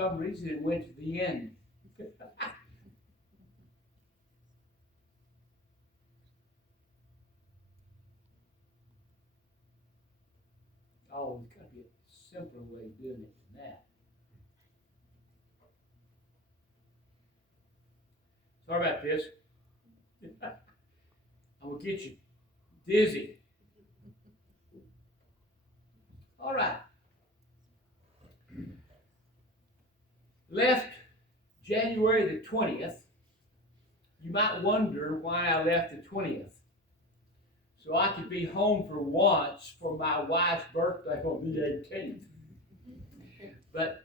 some reason it went to the end. Oh, there's got to be a simpler way of doing it than that. Sorry about this. I'm going to get you dizzy. All right. Left January the 20th. You might wonder why I left the 20th. So I could be home for once for my wife's birthday on the 18th. But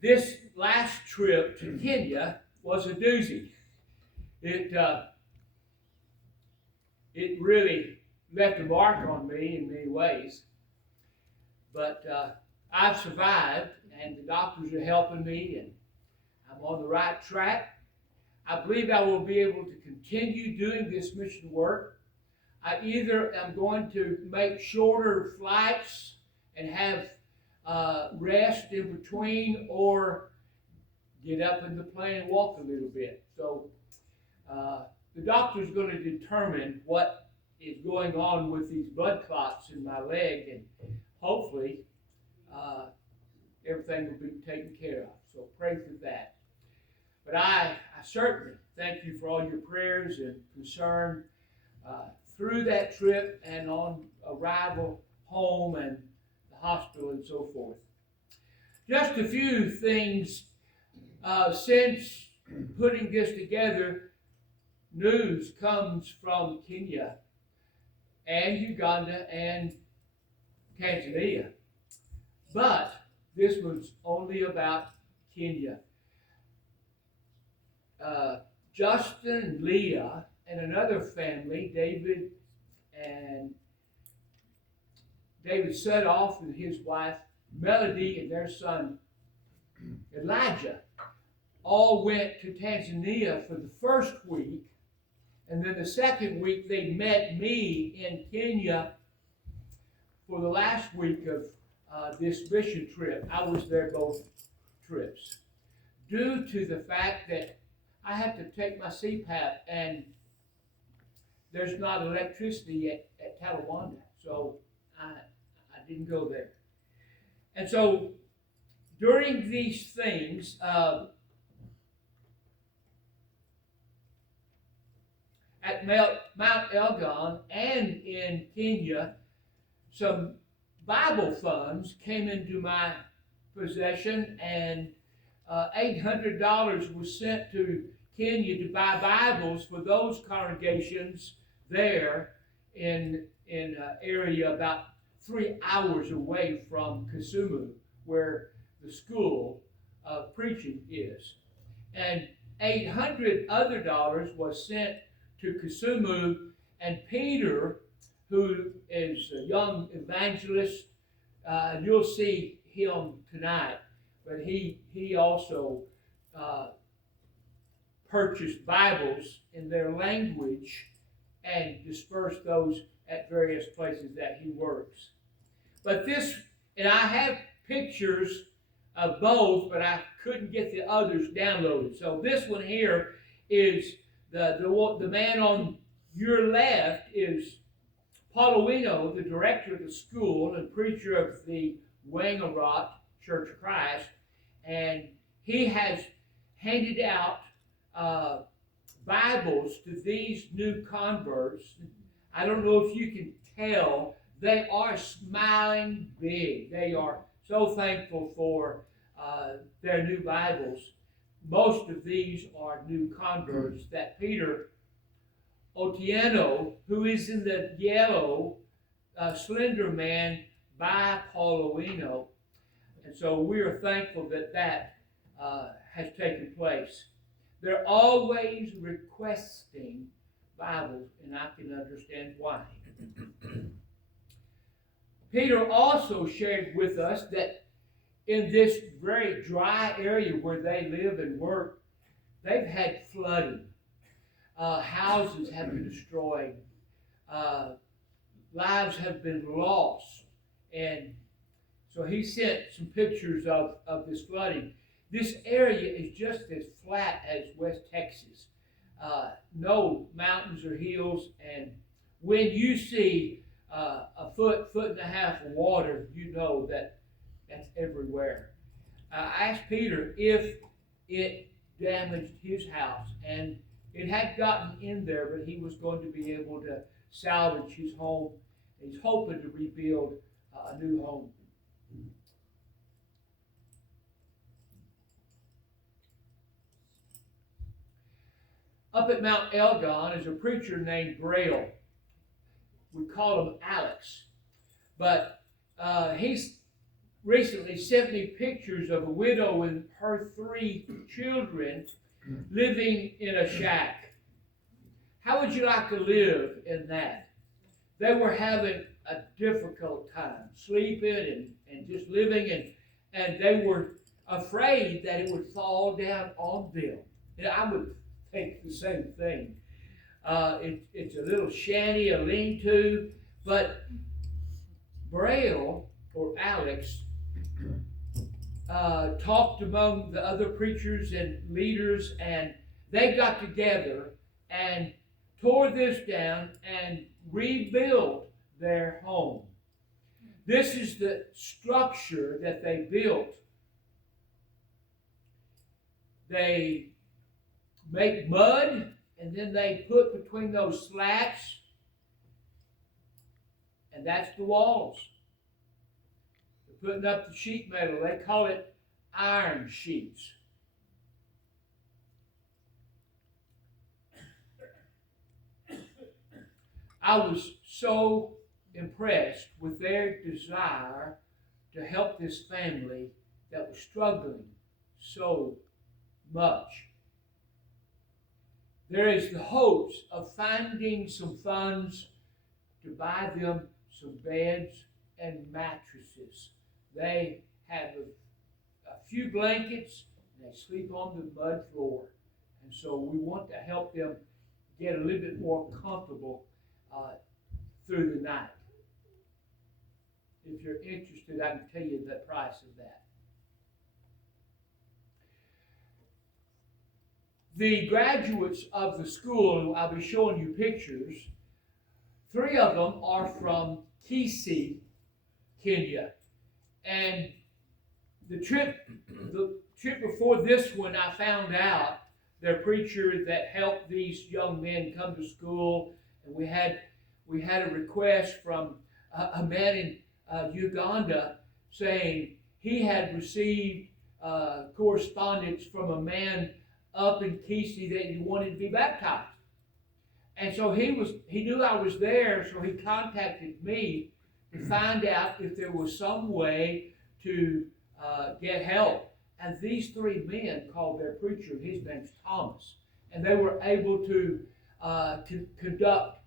this last trip to Kenya was a doozy. It really left a mark on me in many ways. But I've survived, and the doctors are helping me, and I'm on the right track. I believe I will be able to continue doing this mission work. I either am going to make shorter flights and have rest in between, or get up in the plane and walk a little bit. So the doctor is going to determine what is going on with these blood clots in my leg, and hopefully everything will be taken care of. So pray for that. But I certainly thank you for all your prayers and concern through that trip and on arrival home and the hospital and so forth. Just a few things since putting this together. News comes from Kenya and Uganda and Tanzania. But this was only about Kenya. Justin and Leah and another family, David set off with his wife Melody and their son Elijah, all went to Tanzania for the first week, and then the second week they met me in Kenya for the last week of this mission trip. I was there both trips. Due to the fact that I have to take my CPAP and there's not electricity at Talawanda, so I didn't go there. And so during these things, at Mount Elgon and in Kenya, some Bible funds came into my possession, and $800 was sent to Kenya to buy Bibles for those congregations there in an area about 3 hours away from Kisumu, where the school of preaching is. And $800 other was sent to Kisumu, and Peter, who is a young evangelist, you'll see him tonight, but he also purchased Bibles in their language and dispersed those at various places that he works. But this, and I have pictures of both, but I couldn't get the others downloaded. So this one here is the man on your left is Paulowino, the director of the school and preacher of the Wangarot Church of Christ, and he has handed out Bibles to these new converts. I don't know if you can tell, they are smiling big. They are so thankful for their new Bibles. Most of these are new converts that Peter Otieno, who is in the yellow, slender man by Paulowino. And so we are thankful that that has taken place. They're always requesting Bibles, and I can understand why. Peter also shared with us that in this very dry area where they live and work, they've had flooding. Houses have been destroyed. Lives have been lost. And so he sent some pictures of this flooding. This area is just as flat as West Texas. No mountains or hills, and when you see a foot and a half of water, you know that that's everywhere. I asked Peter if it damaged his house, and it had gotten in there, but he was going to be able to salvage his home. He's hoping to rebuild a new home. Up at Mount Elgon is a preacher named Braille. We call him Alex. But he's recently sent me pictures of a widow and her 3 children living in a shack. How would you like to live in that? They were having a difficult time sleeping and just living, and they were afraid that it would fall down on them. And I would think the same thing. It's a little shanty, a lean-to, but Braille, or Alex, talked among the other preachers and leaders, and they got together and tore this down and rebuilt their home. This is the structure that they built. They make mud, and then they put between those slats, and that's the walls. They're putting up the sheet metal. They call it iron sheets. I was so impressed with their desire to help this family that was struggling so much. There is the hopes of finding some funds to buy them some beds and mattresses. They have a few blankets, and they sleep on the mud floor. And so we want to help them get a little bit more comfortable through the night. If you're interested, I can tell you the price of that. The graduates of the school, I'll be showing you pictures. 3 of them are from Kisii, Kenya. And the trip before this one, I found out their preacher that helped these young men come to school, and we had a request from a man in Uganda saying he had received correspondence from a man up in Kisii that he wanted to be baptized. And so he knew I was there, so he contacted me to find out if there was some way to get help. And these 3 men called their preacher, his name's Thomas, and they were able to conduct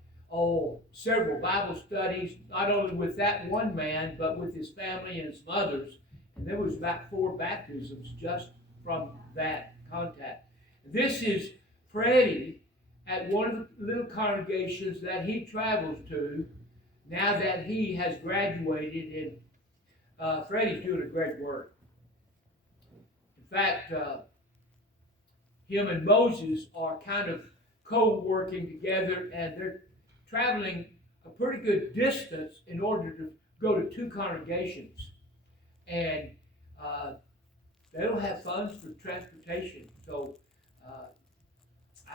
several Bible studies, not only with that one man, but with his family and some others. And there was about 4 baptisms just from that contact. This is Freddie at one of the little congregations that he travels to now that he has graduated, and Freddie's doing a great work. In fact, him and Moses are kind of co-working together, and they're traveling a pretty good distance in order to go to 2 congregations. And they don't have funds for transportation, so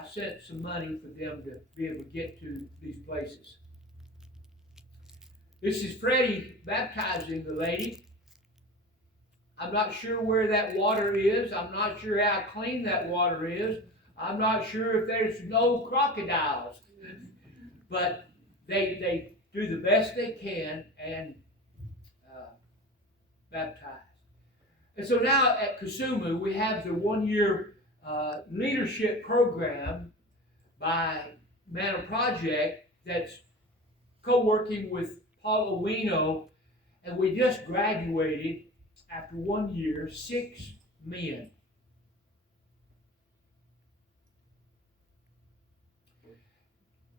I sent some money for them to be able to get to these places. This is Freddie baptizing the lady. I'm not sure where that water is. I'm not sure how clean that water is. I'm not sure if there's no crocodiles. But they do the best they can and baptize. And so now at Kisumu, we have the 1-year leadership program by Manor Project that's co-working with Paul Owino, and we just graduated after 1 year, 6 men.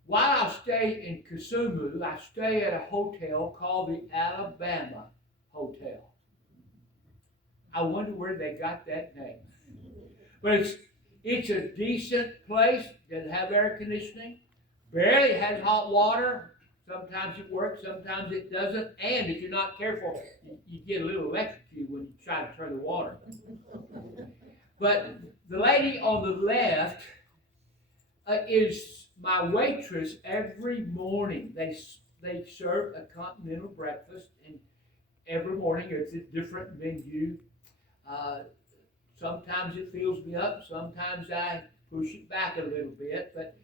While I stay in Kisumu, I stay at a hotel called the Alabama Hotel. I wonder where they got that name. But it's a decent place. Doesn't have air conditioning. Barely has hot water. Sometimes it works, sometimes it doesn't. And if you're not careful, you get a little electrocuted when you try to turn the water. But the lady on the left is my waitress every morning. They serve a continental breakfast, and every morning it's a different menu. Uh, Sometimes it fills me up, sometimes I push it back a little bit. But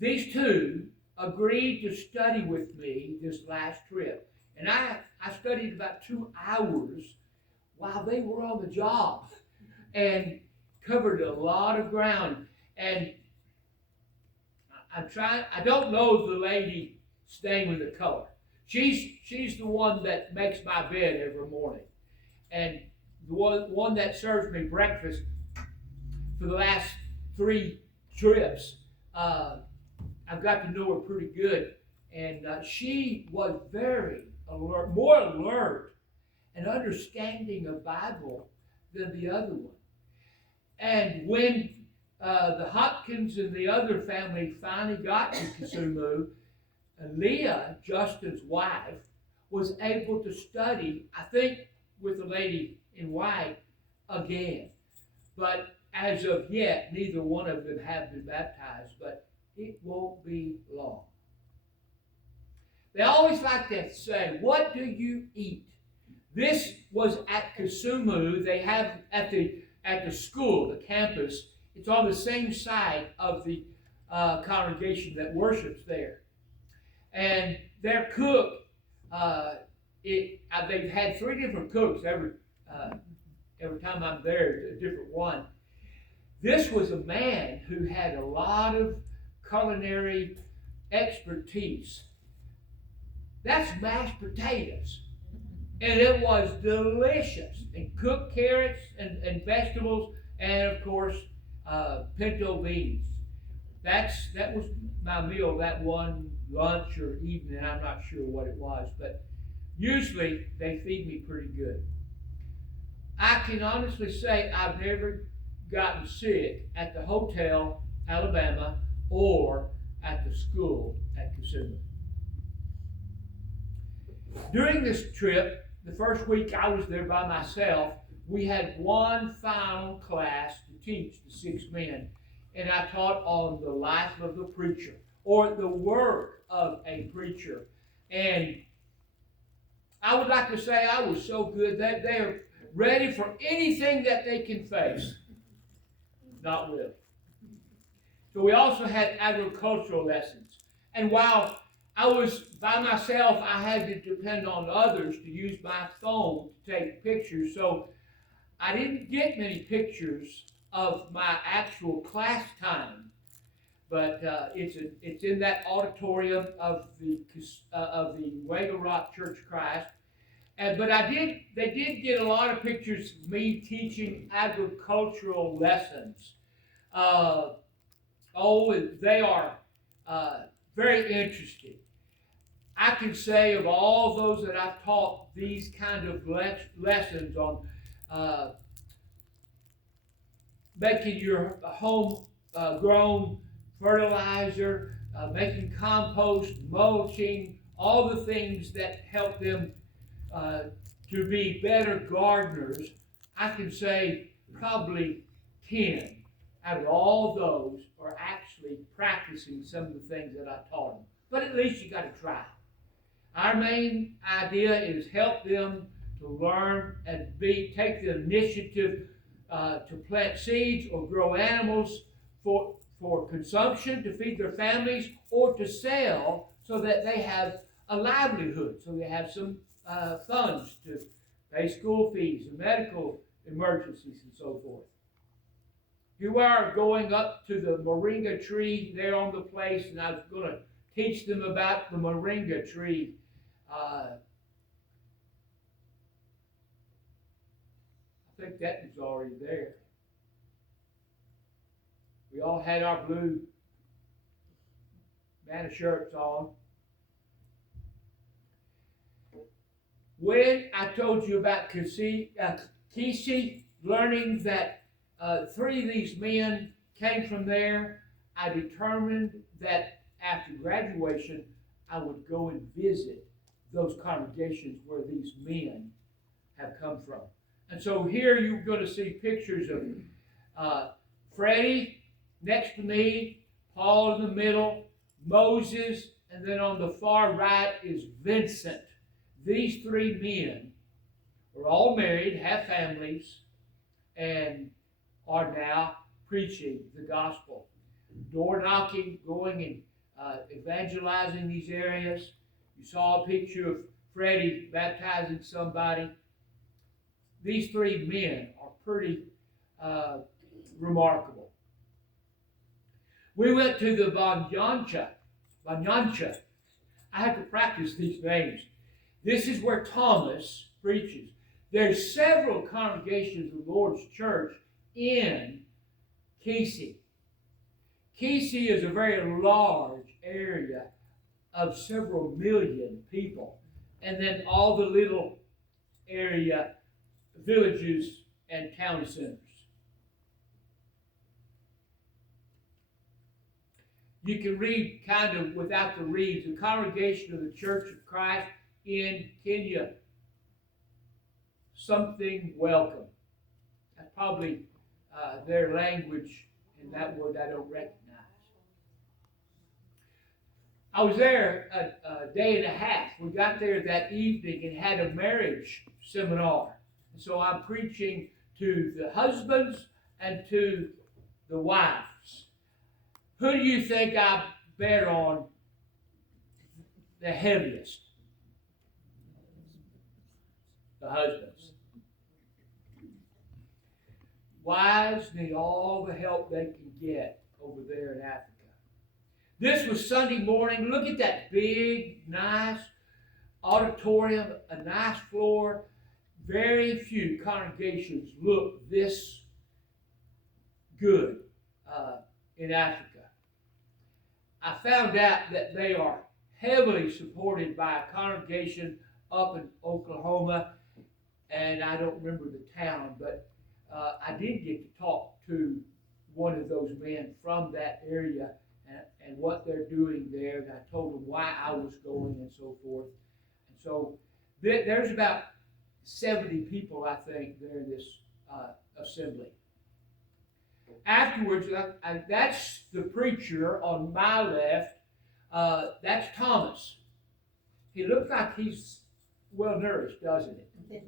these two agreed to study with me this last trip. And I studied about 2 hours while they were on the job and covered a lot of ground. And I don't know the lady staying with the color. She's the one that makes my bed every morning. And the one that serves me breakfast for the last 3 trips. I've got to know her pretty good, and she was very alert, more alert and understanding of Bible than the other one. And when the Hopkins and the other family finally got to Kisumu, Leah, Justin's wife, was able to study, I think, with the lady in white again. But as of yet, neither one of them have been baptized, but it won't be long. They always like to say, "What do you eat?" This was at Kisumu. They have at the school, the campus. It's on the same side of the congregation that worships there, and their cook. They've had 3 different cooks every time I'm there, a different one. This was a man who had a lot of culinary expertise. That's mashed potatoes. And it was delicious. And cooked carrots and vegetables, and of course, pinto beans. That was my meal that one lunch or evening. I'm not sure what it was, but usually they feed me pretty good. I can honestly say I've never gotten sick at the hotel, Alabama, or at the school at Kisumu. During this trip, the first week I was there by myself, we had one final class to teach the 6 men, and I taught on the life of the preacher, or the work of a preacher. And I would like to say I was so good that they're ready for anything that they can face. Not really. So we also had agricultural lessons. And while I was by myself, I had to depend on others to use my phone to take pictures. So I didn't get many pictures of my actual class time. But it's in that auditorium of the Waggle Rock Church of Christ. But they did get a lot of pictures of me teaching agricultural lessons. They are very interesting. I can say of all those that I've taught these kind of lessons on making your home grown fertilizer, making compost, mulching, all the things that help them to be better gardeners, I can say probably 10 out of all those are actually practicing some of the things that I taught them. But at least you got to try. Our main idea is help them to learn and take the initiative to plant seeds or grow animals for consumption, to feed their families, or to sell so that they have a livelihood, so they have some funds to pay school fees and medical emergencies and so forth. You are going up to the moringa tree there on the place, and I was going to teach them about the moringa tree. I think that was already there. We all had our blue banner shirts on. When I told you about Kishi, learning that three of these men came from there, I determined that after graduation, I would go and visit those congregations where these men have come from. And so here you're going to see pictures of Freddie next to me, Paul in the middle, Moses, and then on the far right is Vincent. These three men are all married, have families, and are now preaching the gospel. Door knocking, going and evangelizing these areas. You saw a picture of Freddie baptizing somebody. These three men are pretty remarkable. We went to the Banyancha. I had to practice these names. This is where Thomas preaches. There's several congregations of the Lord's church in Kisi. Kisi is a very large area of several million people. And then all the little area villages and town centers. You can read kind of without the reads. The Congregation of the Church of Christ in Kenya. Something welcome. That's probably their language, and that word I don't recognize. I was there a day and a half. We got there that evening and had a marriage seminar. So I'm preaching to the husbands and to the wives. Who do you think I bet on the heaviest? The husbands. Wives need all the help they can get over there in Africa. This was Sunday morning. Look at that big, nice auditorium, a nice floor. Very few congregations look this good in Africa. I found out that they are heavily supported by a congregation up in Oklahoma, and I don't remember the town, but I did get to talk to one of those men from that area and what they're doing there, and I told them why I was going and so forth. And so there's about 70 people, I think, there in this assembly. Afterwards, that's the preacher on my left. That's Thomas. He looks like he's well nourished, doesn't he?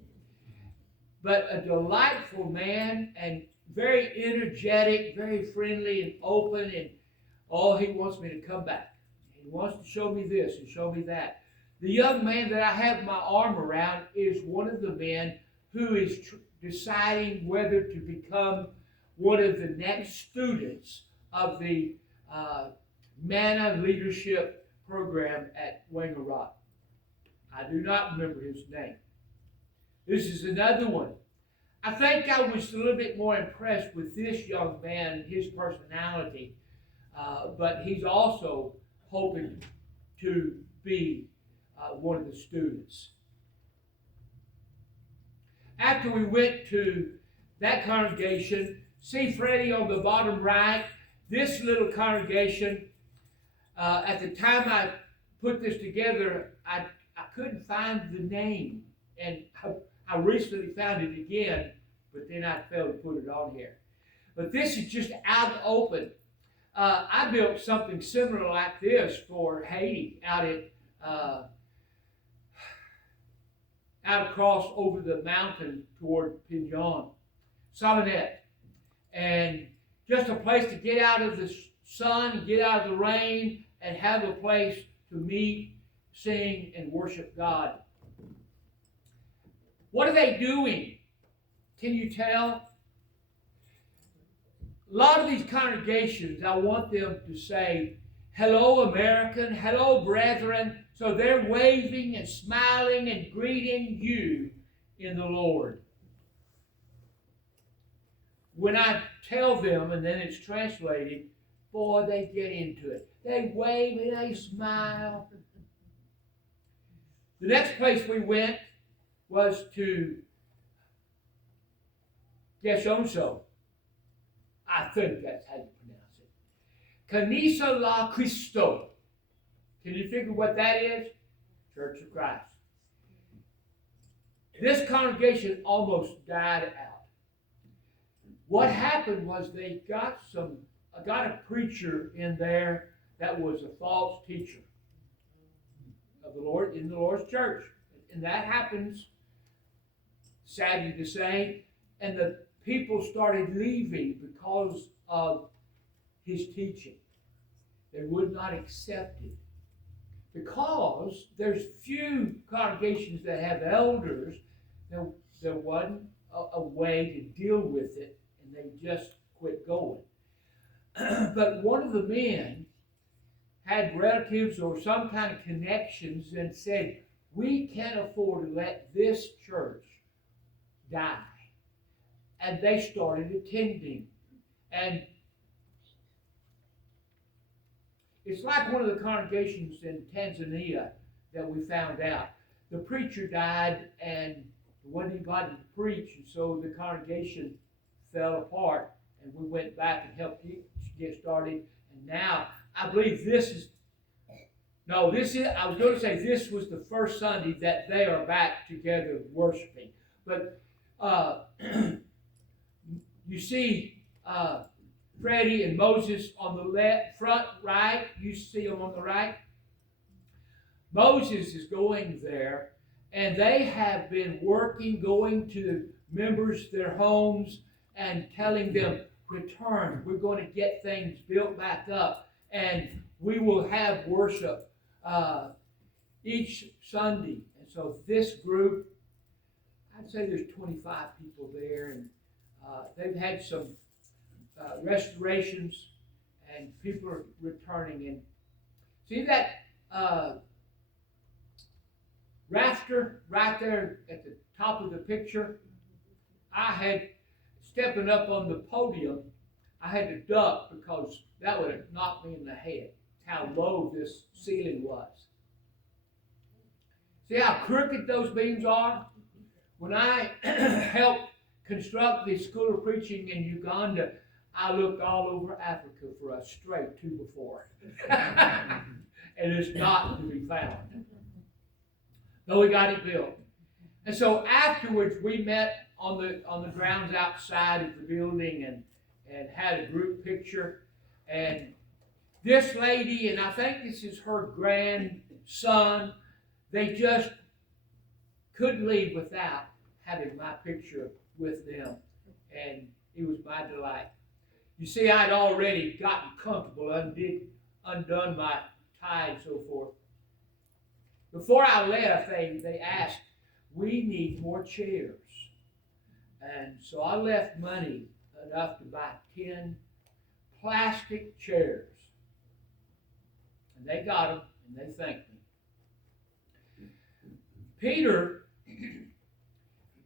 But a delightful man and very energetic, very friendly and open, and he wants me to come back. He wants to show me this and show me that. The young man that I have my arm around is one of the men who is deciding whether to become one of the next students of the Manna Leadership Program at Wangerot. I do not remember his name. This is another one. I think I was a little bit more impressed with this young man and his personality, but he's also hoping to be one of the students. After we went to that congregation, see Freddie on the bottom right, this little congregation, at the time I put this together, I couldn't find the name, and I recently found it again, but then I failed to put it on here. But this is just out open. I built something similar like this for Haiti out across over the mountain toward Pignon, Salonette, and just a place to get out of the sun, get out of the rain, and have a place to meet, sing, and worship God. What are they doing? Can you tell? A lot of these congregations, I want them to say, "Hello, American, hello, brethren." So they're waving and smiling and greeting you in the Lord. When I tell them, and then it's translated, boy, they get into it. They wave and they smile. The next place we went was to Gesonso. I think that's how you pronounce it. Canisa la Cristo. Can you figure what that is? Church of Christ. This congregation almost died out. What happened was they got a preacher in there that was a false teacher of the Lord in the Lord's church. And that happens, sadly to say, and the people started leaving because of his teaching. They would not accept it. Because there's few congregations that have elders, there wasn't a way to deal with it, and they just quit going. But one of the men had relatives or some kind of connections and said, we can't afford to let this church die. And they started attending. And it's like one of the congregations in Tanzania that we found out. The preacher died and there wasn't anybody to preach, and so the congregation fell apart, and we went back and helped get started. And now, I believe this was the first Sunday that they are back together worshiping. But you see Freddie and Moses on the left, front, right. You see them on the right. Moses is going there, and they have been working, going to members, their homes, and telling them, return. We're going to get things built back up, and we will have worship each Sunday. And so this group, I'd say there's 25 people there, and they've had some restorations, and people are returning. And see that rafter right there at the top of the picture? I had, stepping up on the podium, I had to duck because that would have knocked me in the head, how low this ceiling was. See how crooked those beams are? When I helped construct the school of preaching in Uganda, I looked all over Africa for a straight 2x4. And it's not to be found. But we got it built. And so afterwards we met on the grounds outside of the building and had a group picture. And this lady, and I think this is her grandson, they just couldn't leave without having my picture with them. And it was my delight. You see, I'd already gotten comfortable, undone my tie and so forth. Before I left, they asked, we need more chairs. And so I left money enough to buy 10 plastic chairs. And they got them, and they thanked me. Peter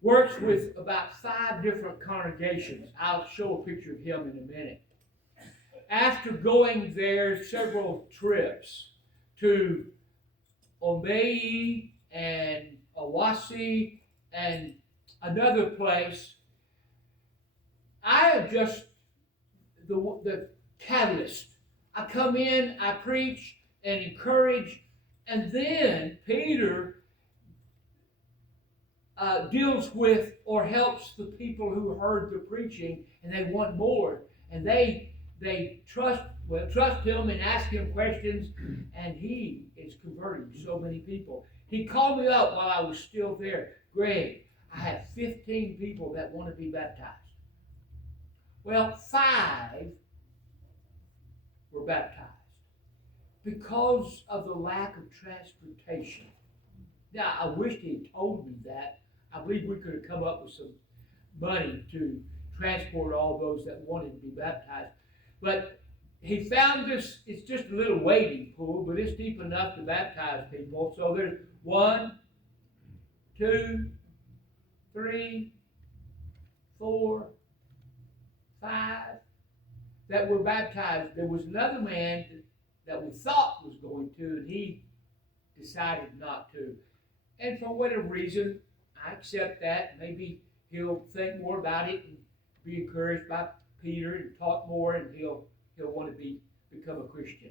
works with about 5 different congregations. I'll show a picture of him in a minute. After going there several trips to Omei and Awasi and another place, I am just the catalyst. I come in, I preach and encourage, and then Peter deals with or helps the people who heard the preaching and they want more, and they trust him and ask him questions, and he is converting so many people. He called me up while I was still there. Gregg, I have 15 people that want to be baptized. Well, 5 were baptized because of the lack of transportation. Now, I wished he had told me that. I believe we could have come up with some money to transport all those that wanted to be baptized. But he found this, it's just a little wading pool, but it's deep enough to baptize people. So there's 1, 2, 3, 4, 5 that were baptized. There was another man that we thought was going to, and he decided not to. And for whatever reason, I accept that. Maybe he'll think more about it and be encouraged by Peter and talk more, and he'll want to become a Christian.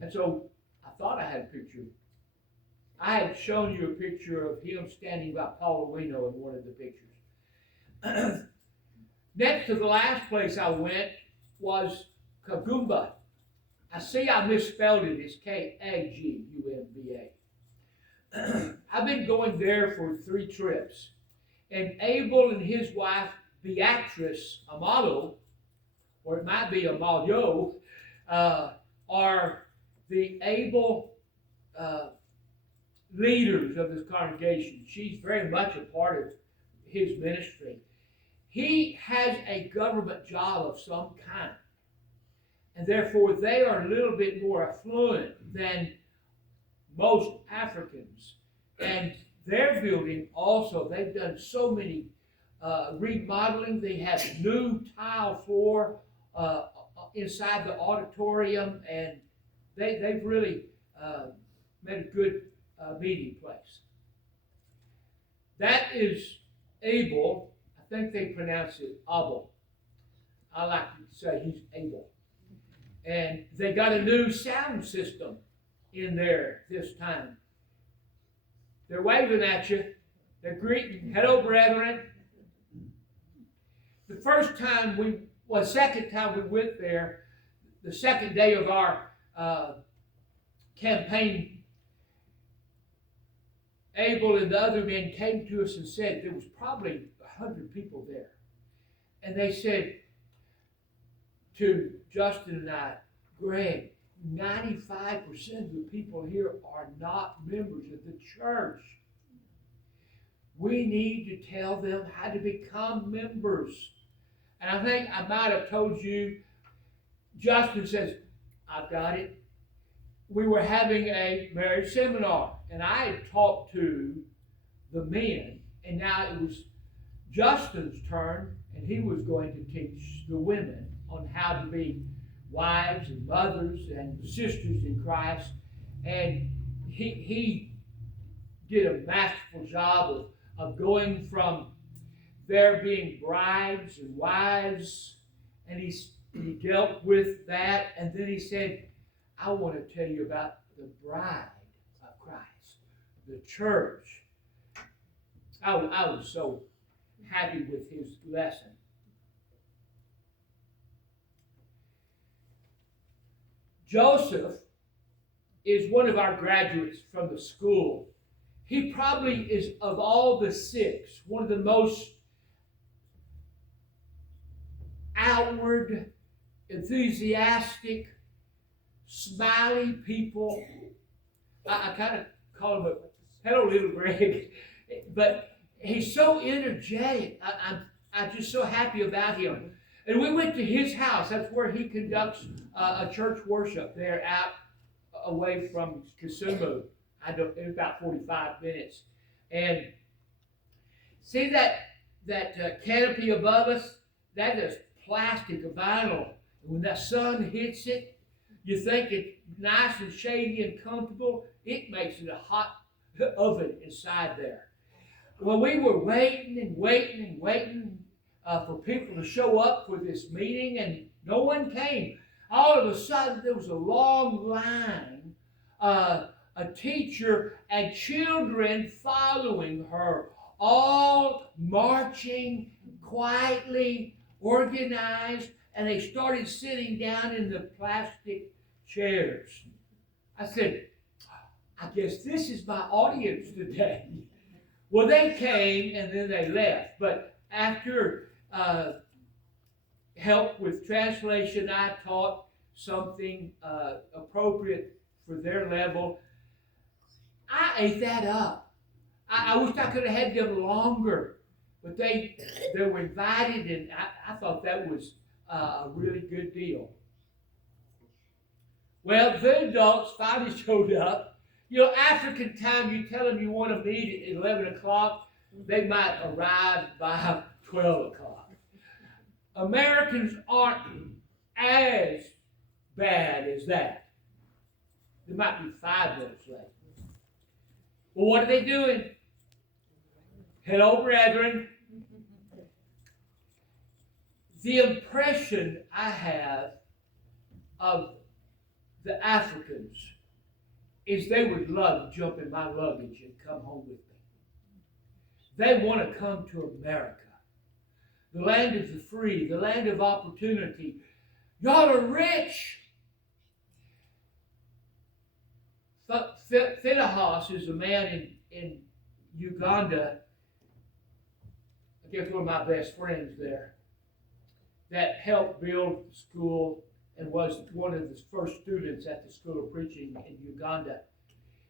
And so I thought I had a picture. I had shown you a picture of him standing by Paulowino in one of the pictures. Next to the last place I went was Kagumba. I see I misspelled it. It's Kagumba. I've been going there for 3 trips. And Abel and his wife, Beatrice Amado, or it might be Amado, are the able leaders of this congregation. She's very much a part of his ministry. He has a government job of some kind, and therefore they are a little bit more affluent than most Africans. And their building also, they've done so many remodeling. They have new tile floor inside the auditorium, and they've really made a good meeting place. That is Abel. I think they pronounce it Abel. I like to say he's Abel. And they got a new sound system in there this time. They're waving at you. They're greeting. Hello, brethren. The second time we went there, the second day of our campaign, Abel and the other men came to us and said there was probably 100 people there. And they said to Justin and I, Gregg, 95% of the people here are not members of the church. We need to tell them how to become members. And I think I might have told you, Justin says, I've got it. We were having a marriage seminar, and I had talked to the men, and now it was Justin's turn, and he was going to teach the women on how to be wives and mothers and sisters in Christ. And he did a masterful job of going from there being brides and wives, and he dealt with that, and then he said, I want to tell you about the bride of Christ, the church. I was so happy with his lesson. Joseph is one of our graduates from the school. He probably is, of all the 6, one of the most outward, enthusiastic, smiley people. I kind of call him hello, little Gregg. But he's so energetic. I'm just so happy about him. And we went to his house. That's where he conducts a church worship there out away from Kisumu. In about 45 minutes. And see that canopy above us? That is plastic or vinyl. And when that sun hits it, you think it's nice and shady and comfortable. It makes it a hot oven inside there. Well, we were waiting for people to show up for this meeting, and no one came. All of a sudden, there was a long line, a teacher and children following her, all marching quietly, organized, and they started sitting down in the plastic chairs. I said, I guess this is my audience today. Well, they came and then they left. But after help with translation, I taught something appropriate for their level. I ate that up. I wish I could have had them longer. But they were invited, and I thought that was a really good deal. Well, the adults finally showed up. You know, African time, you tell them you want to meet at 11 o'clock, they might arrive by 12 o'clock. Americans aren't as bad as that. They might be 5 minutes late. Well, what are they doing? Hello, brethren. The impression I have of the Africans is they would love to jump in my luggage and come home with me. They want to come to America, the land of the free, the land of opportunity. Y'all are rich. Phinehas is a man in Uganda, I guess one of my best friends there, that helped build the school and was one of the first students at the School of Preaching in Uganda.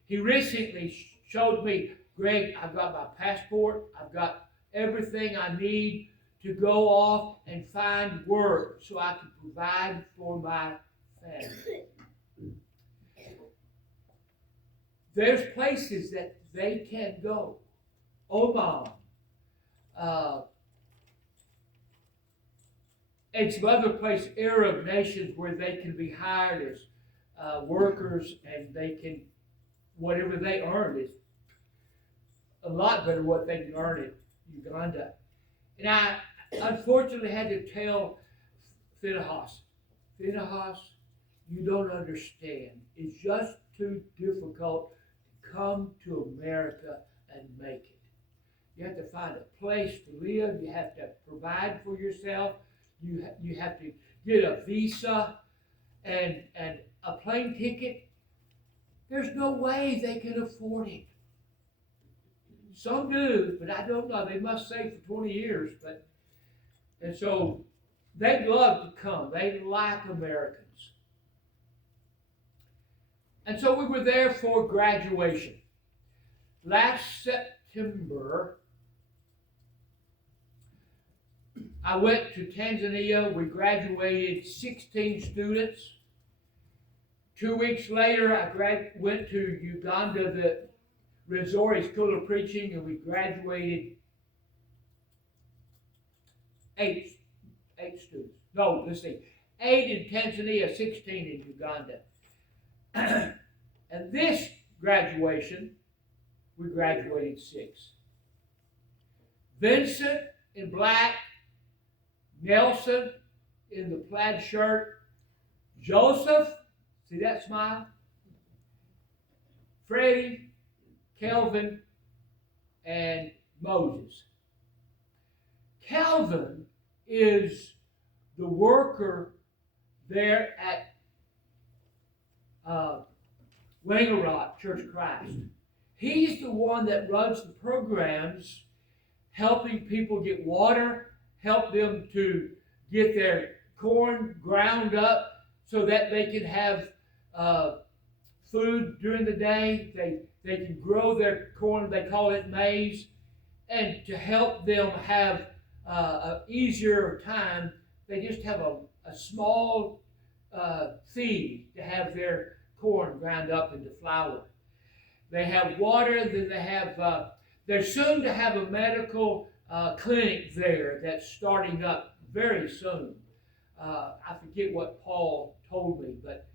He recently showed me, Gregg, I've got my passport, I've got everything I need to go off and find work so I can provide for my family. There's places that they can go. Oman, and some other places, Arab nations, where they can be hired as workers, and they can, whatever they earn is a lot better than what they can earn in Uganda. And I unfortunately had to tell Phinehas, you don't understand. It's just too difficult to come to America and make it. You have to find a place to live. You have to provide for yourself. You have to get a visa and a plane ticket. There's no way they can afford it. Some do, but I don't know. They must save for 20 years. And so they'd love to come. They like Americans. And so we were there for graduation. Last September, I went to Tanzania. We graduated 16 students. 2 weeks later, I went to Uganda, the Rwenzori School of Preaching, and we graduated eight students. No, let's see. 8 in Tanzania, 16 in Uganda. And this graduation, we graduated 6. Vincent in black, Nelson in the plaid shirt, Joseph, see that smile? Freddie, Kelvin, and Moses. Kelvin is the worker there at Wangerot Church of Christ. He's the one that runs the programs, helping people get water, help them to get their corn ground up so that they can have food during the day. They can grow their corn, they call it maize, and to help them have an easier time, they just have a small feed to have their corn ground up into flour. They have water, and then they have, they're soon to have a medical clinic there that's starting up very soon. I forget what Paul told me, but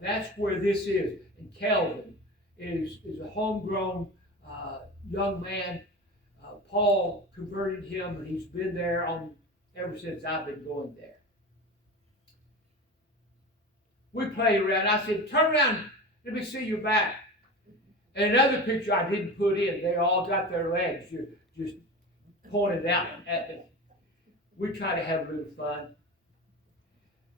that's where this is. And Kelvin is a homegrown young man. Paul converted him, and he's been there ever since I've been going there. We played around. I said, turn around, let me see your back. And another picture I didn't put in, they all got their legs just pointed out at me. We try to have a little fun.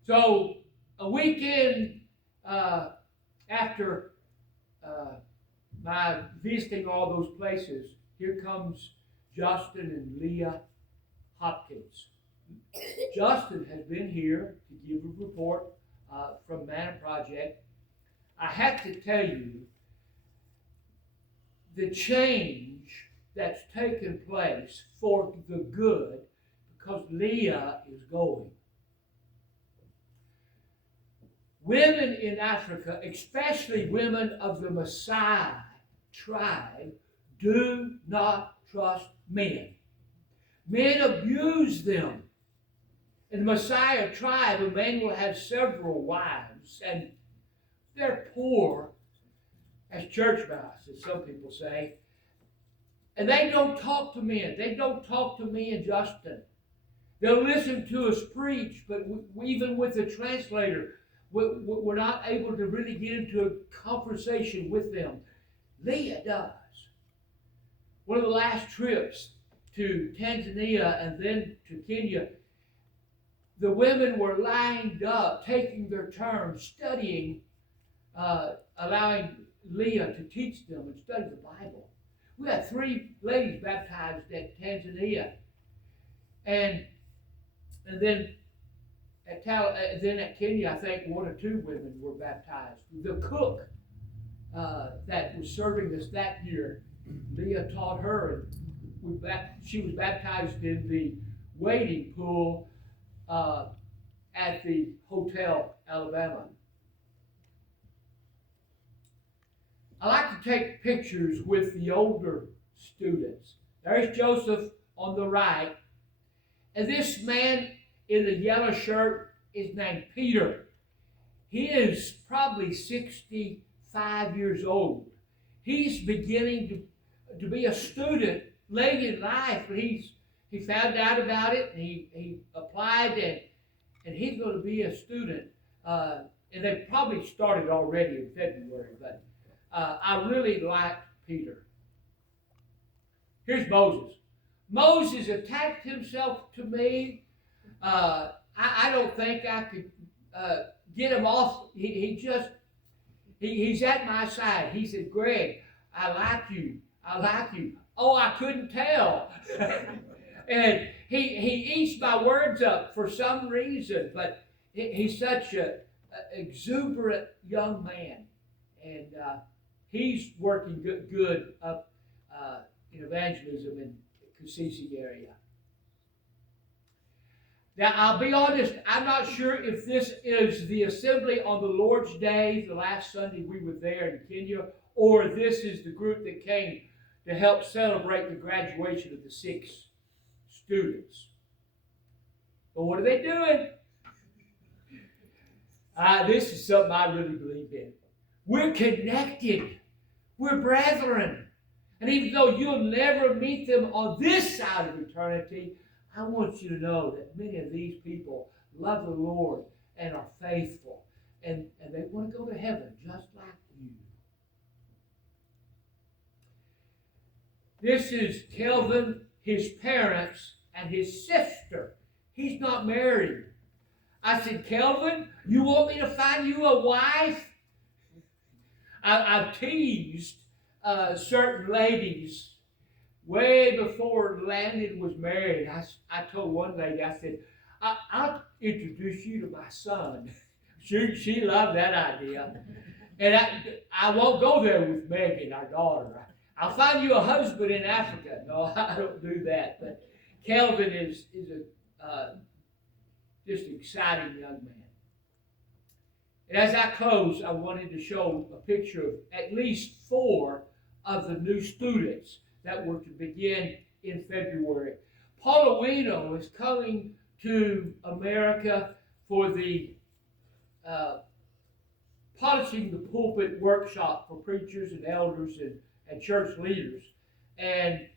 So a weekend after my visiting all those places, here comes Justin and Leah Hopkins. Justin has been here to give a report from Manna Project. I have to tell you the change that's taken place for the good because Leah is going. Women in Africa, especially women of the Maasai tribe, do not trust men. Men abuse them. In the Maasai tribe, a man will have several wives, and they're poor as church mouse, as some people say. And they don't talk to men. They don't talk to me and Justin. They'll listen to us preach, but even with the translator, we're not able to really get into a conversation with them. Leah does. One of the last trips to Tanzania and then to Kenya, the women were lined up, taking their turn, studying, allowing Leah to teach them and study the Bible. We had 3 ladies baptized at Tanzania, and then at Kenya, I think 1 or 2 women were baptized. The cook that was serving us that year, Leah taught her, and she was baptized in the wading pool at the Hotel Alabama. I like to take pictures with the older students. There's Joseph on the right, and this man in the yellow shirt is named Peter. He is probably 65 years old. He's beginning to be a student late in life, but he found out about it, and he applied, and he's going to be a student. And they probably started already in February, but I really liked Peter. Here's Moses. Moses attached himself to me. I don't think I could get him off. He's at my side. He said, "Gregg, I like you. I like you." Oh, I couldn't tell. And he eats my words up for some reason, but he's such an exuberant young man. And he's working good up in evangelism in the Kasisi area. Now, I'll be honest, I'm not sure if this is the assembly on the Lord's Day, the last Sunday we were there in Kenya, or this is the group that came to help celebrate the graduation of the 6 students. But what are they doing? This is something I really believe in. We're connected. We're brethren. And even though you'll never meet them on this side of eternity, I want you to know that many of these people love the Lord and are faithful. And they want to go to heaven just like you. This is Kelvin, his parents, and his sister. He's not married. I said, "Kelvin, you want me to find you a wife?" I've teased certain ladies way before Landon was married. I told one lady, I said, I'll introduce you to my son. She loved that idea. And I won't go there with Megan, our daughter. I'll find you a husband in Africa. No, I don't do that. But Kelvin is a just exciting young man. And as I close, I wanted to show a picture of at least 4 of the new students that were to begin in February. Paulowino is coming to America for the polishing the pulpit workshop for preachers and elders and church leaders. And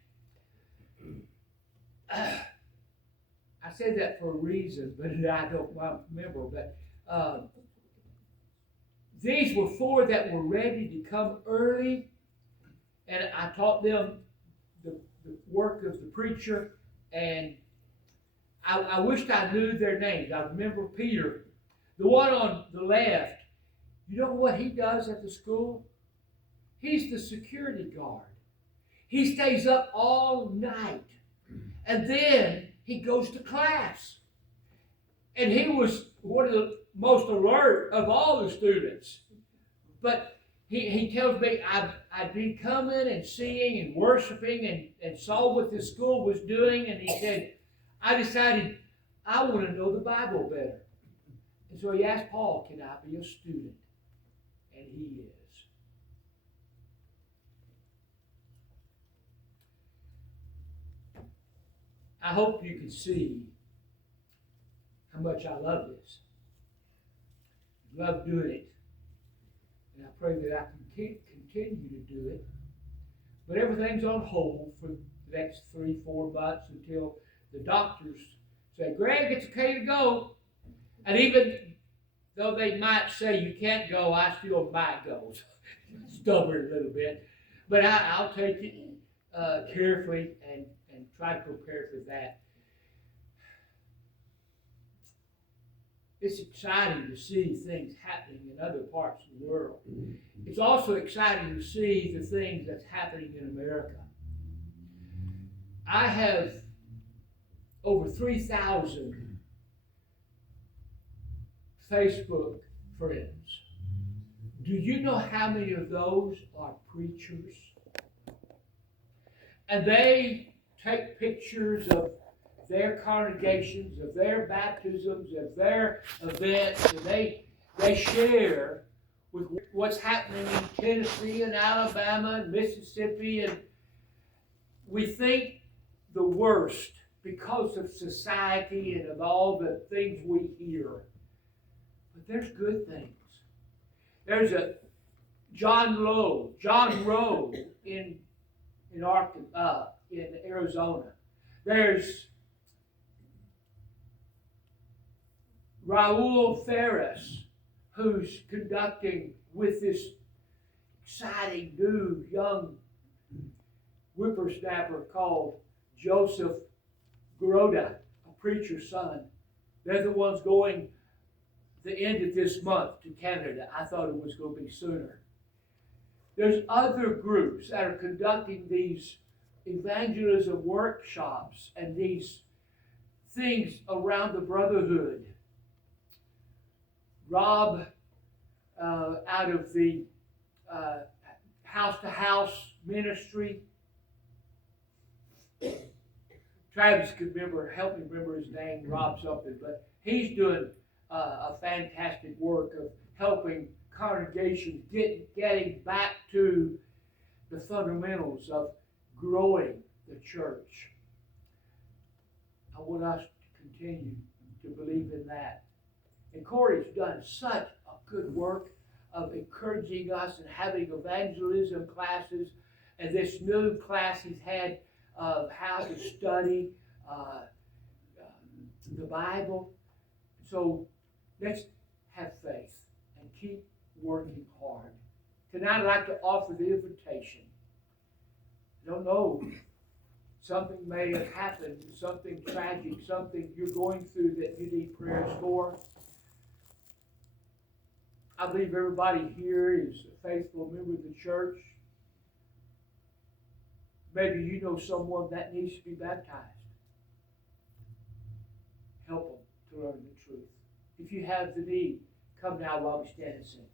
I said that for a reason, but I don't remember. But these were 4 that were ready to come early, and I taught them the work of the preacher, and I wished I knew their names. I remember Peter. The one on the left, you know what he does at the school? He's the security guard. He stays up all night, and then he goes to class. And he was one of the most alert of all the students. But he tells me I'd be coming and seeing and worshiping and saw what the school was doing, and he said, I decided I want to know the Bible better. And so he asked Paul, can I be a student? And he is. I hope you can see how much I love this. I love doing it. And I pray that I can continue to do it. But everything's on hold for the next 3-4 months until the doctors say, Greg, it's okay to go. And even though they might say you can't go, I still might go. Stubborn a little bit. But I'll take it carefully and try to prepare for that. It's exciting to see things happening in other parts of the world. It's also exciting to see the things that's happening in America. I have over 3,000 Facebook friends. Do you know how many of those are preachers? And they take pictures of their congregations, of their baptisms, of their events, and they share with what's happening in Tennessee and Alabama and Mississippi, and we think the worst because of society and of all the things we hear. But there's good things. There's a John Rowe in Arkansas, in Arizona. There's Raul Ferris, who's conducting with this exciting new young whippersnapper called Joseph Garoda, a preacher's son. They're the ones going the end of this month to Canada. I thought it was going to be sooner. There's other groups that are conducting these evangelism workshops and these things around the brotherhood. Rob, out of the house-to-house ministry. Travis could help me remember his name, Rob something, but he's doing a fantastic work of helping congregations getting back to the fundamentals of growing the church. I want us to continue to believe in that. And Corey's done such a good work of encouraging us and having evangelism classes, and this new class he's had of how to study the Bible. So let's have faith and keep working hard. Tonight I'd like to offer the invitation. I don't know, something may have happened, something tragic, something you're going through that you need prayers for. I believe everybody here is a faithful member of the church. Maybe you know someone that needs to be baptized. Help them to learn the truth. If you have the need, come now while we stand and sing.